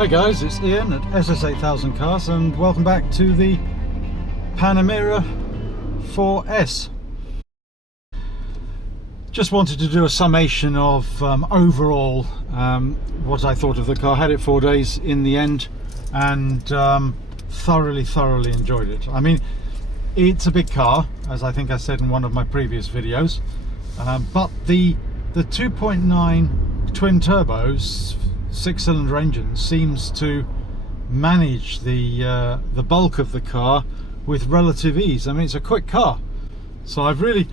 Hi guys, it's Ian at SS8000 Cars and welcome back to the Panamera 4S. Just wanted to do a summation of overall what I thought of the car. Had it 4 days in the end and thoroughly enjoyed it. I mean, it's a big car, as I think I said in one of my previous videos, but the 2.9 twin turbos 6-cylinder engine seems to manage the bulk of the car with relative ease. I mean, it's a quick car, so I've really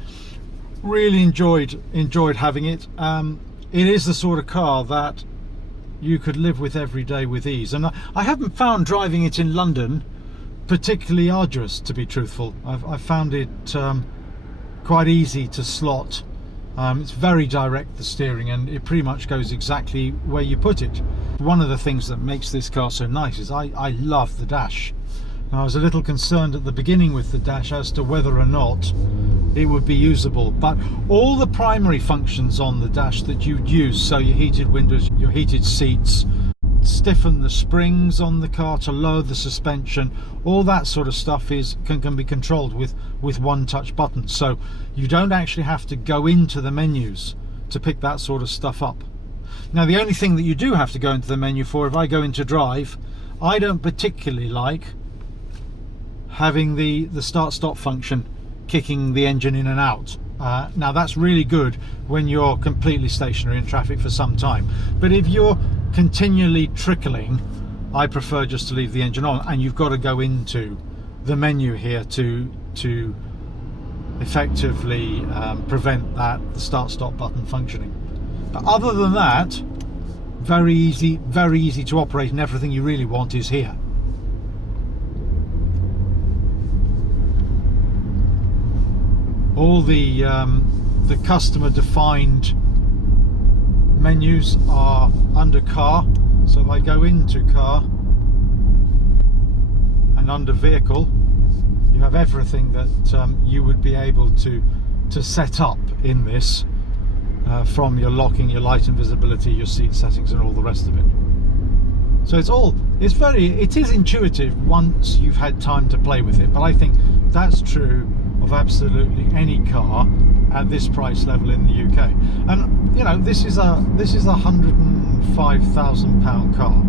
enjoyed having it. It is the sort of car that you could live with every day with ease, and I haven't found driving it in London particularly arduous, to be truthful. I've found it quite easy to slot. It's very direct, the steering, and it pretty much goes exactly where you put it. One of the things that makes this car so nice is I love the dash. Now, I was a little concerned at the beginning with the dash as to whether or not it would be usable, but all the primary functions on the dash that you'd use, so your heated windows, your heated seats, stiffen the springs on the car to lower the suspension, all that sort of stuff can be controlled with one touch button, so you don't actually have to go into the menus to pick that sort of stuff up. Now, the only thing that you do have to go into the menu for, if I go into drive, I don't particularly like having the start stop function kicking the engine in and out. Now, that's really good when you're completely stationary in traffic for some time, but if you're continually trickling, I prefer just to leave the engine on, and you've got to go into the menu here to effectively prevent the start stop button functioning. But other than that, very easy to operate, and everything you really want is here. All the customer defined menus are under car, so if I go into car and under vehicle, you have everything that you would be able to set up in this, from your locking, your light and visibility, your seat settings, and all the rest of it. So it is intuitive once you've had time to play with it, but I think that's true of absolutely any car at this price level in the UK. And you know, this is a £105,000 car,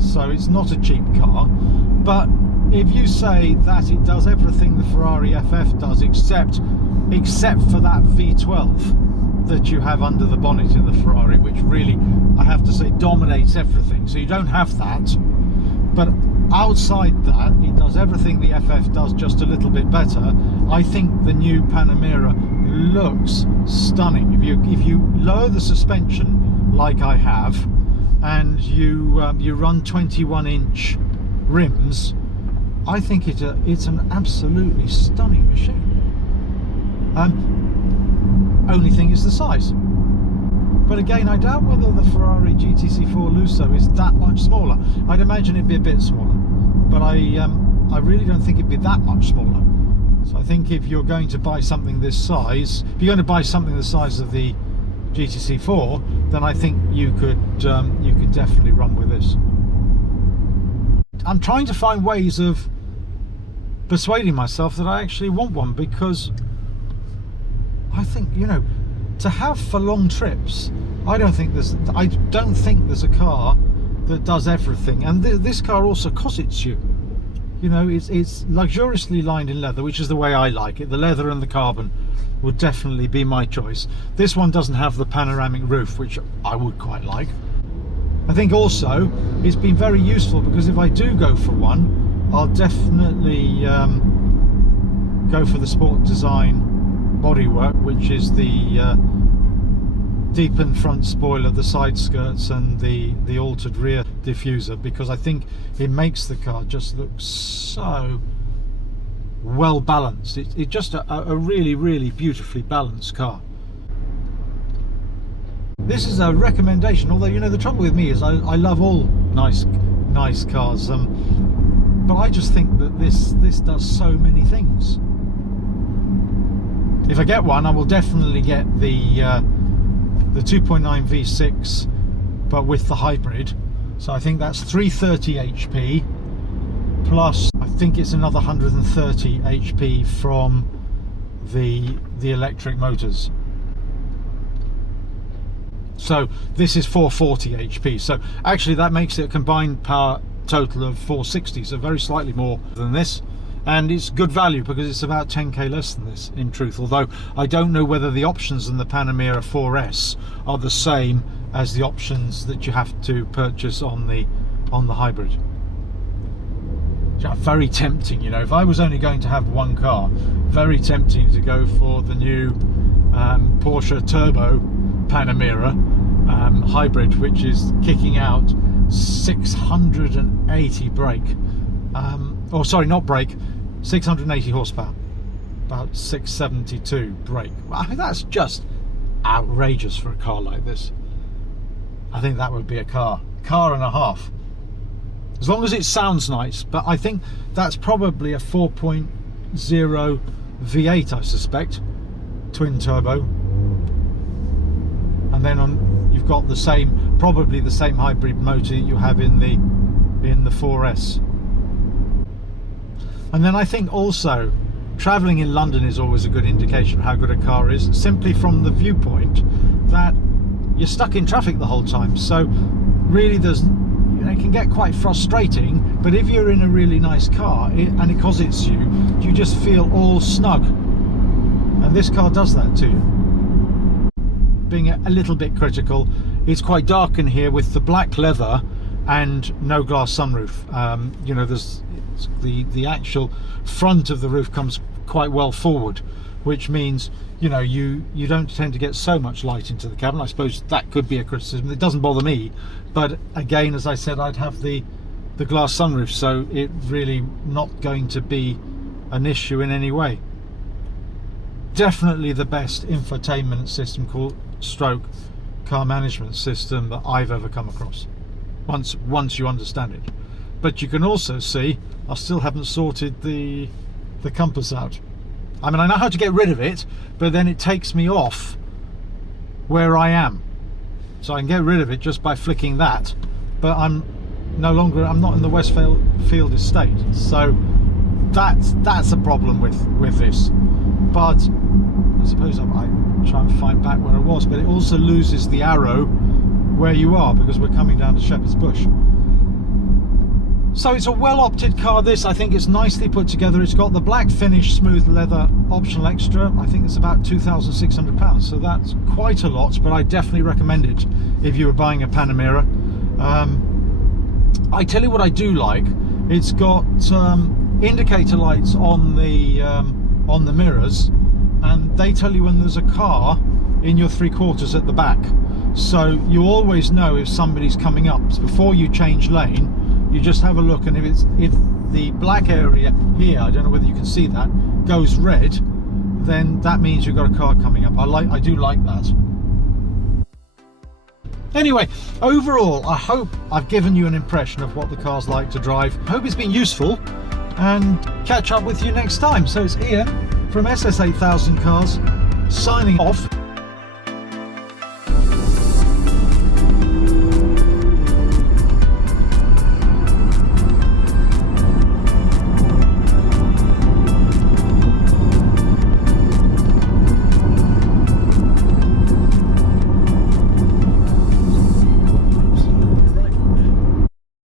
so it's not a cheap car. But if you say that it does everything the Ferrari FF does, except for that V12 that you have under the bonnet in the Ferrari, which really, I have to say, dominates everything, so you don't have that. But outside that, it does everything the FF does, just a little bit better. I think the new Panamera looks stunning. If you lower the suspension like I have, and you run 21-inch rims, I think it's an absolutely stunning machine. Only thing is the size. But again, I doubt whether the Ferrari GTC4 Lusso is that much smaller. I'd imagine it'd be a bit smaller, but I really don't think it'd be that much smaller. So I think if you're going to buy something this size, if you're going to buy something the size of the GTC4, then I think you could definitely run with this. I'm trying to find ways of persuading myself that I actually want one, because I think, you know, to have for long trips, I don't think there's a car that does everything. And this car also cosets you. You know, it's luxuriously lined in leather, which is the way I like it. The leather and the carbon would definitely be my choice. This one doesn't have the panoramic roof, which I would quite like. I think also it's been very useful, because if I do go for one, I'll definitely go for the Sport Design bodywork, which is the deepened front spoiler, the side skirts, and the altered rear diffuser, because I think it makes the car just look so well balanced. It's just a really beautifully balanced car. This is a recommendation, although, you know, the trouble with me is I love all nice cars, but I just think that this does so many things. If I get one, I will definitely get the 2.9 V6, but with the hybrid, So I think that's 330 HP plus I think it's another 130 HP from the electric motors. So this is 440 HP. So actually that makes it a combined power total of 460, so very slightly more than this. And it's good value because it's about 10k less than this in truth, although I don't know whether the options in the Panamera 4S are the same as the options that you have to purchase on the hybrid. Very tempting, you know, if I was only going to have one car, very tempting to go for the new Porsche Turbo Panamera hybrid, which is kicking out 680 brake, or sorry, not brake, 680 horsepower, about 672 brake. I mean, that's just outrageous for a car like this. I think that would be a car and a half, as long as it sounds nice. But I think that's probably a 4.0 V8, I suspect, twin turbo. And then you've got the same, probably the same hybrid motor you have in the 4S. And then I think also traveling in London is always a good indication of how good a car is, simply from the viewpoint that you're stuck in traffic the whole time. So really it can get quite frustrating, but if you're in a really nice car and it cosits you, you just feel all snug, and this car does that to you. Being a little bit critical, it's quite dark in here with the black leather and no glass sunroof. You know, there's the actual front of the roof comes quite well forward, which means, you know, you don't tend to get so much light into the cabin. I suppose that could be a criticism. It doesn't bother me, but again, as I said, I'd have the glass sunroof, so it really not going to be an issue in any way. Definitely the best infotainment system called stroke car management system that I've ever come across, once you understand it. But you can also see I still haven't sorted the compass out. I mean, I know how to get rid of it, but then it takes me off where I am. So I can get rid of it just by flicking that, but I'm not in the Westfield estate. So that's a problem with this. But I suppose I try and find back where I was, but it also loses the arrow where you are because we're coming down to Shepherd's Bush. So it's a well opted car, this. I think it's nicely put together. It's got the black finish smooth leather optional extra. I think it's about £2,600, so that's quite a lot, but I definitely recommend it if you were buying a Panamera. I tell you what I do like, it's got indicator lights on the mirrors, and they tell you when there's a car in your 3/4 at the back, so you always know if somebody's coming up. So before you change lane, you just have a look, and if the black area here, I don't know whether you can see that, goes red, then that means you've got a car coming up. I do like that. Anyway, overall, I hope I've given you an impression of what the car's like to drive. I hope it's been useful, and catch up with you next time. So it's Ian from SS8000 Cars signing off.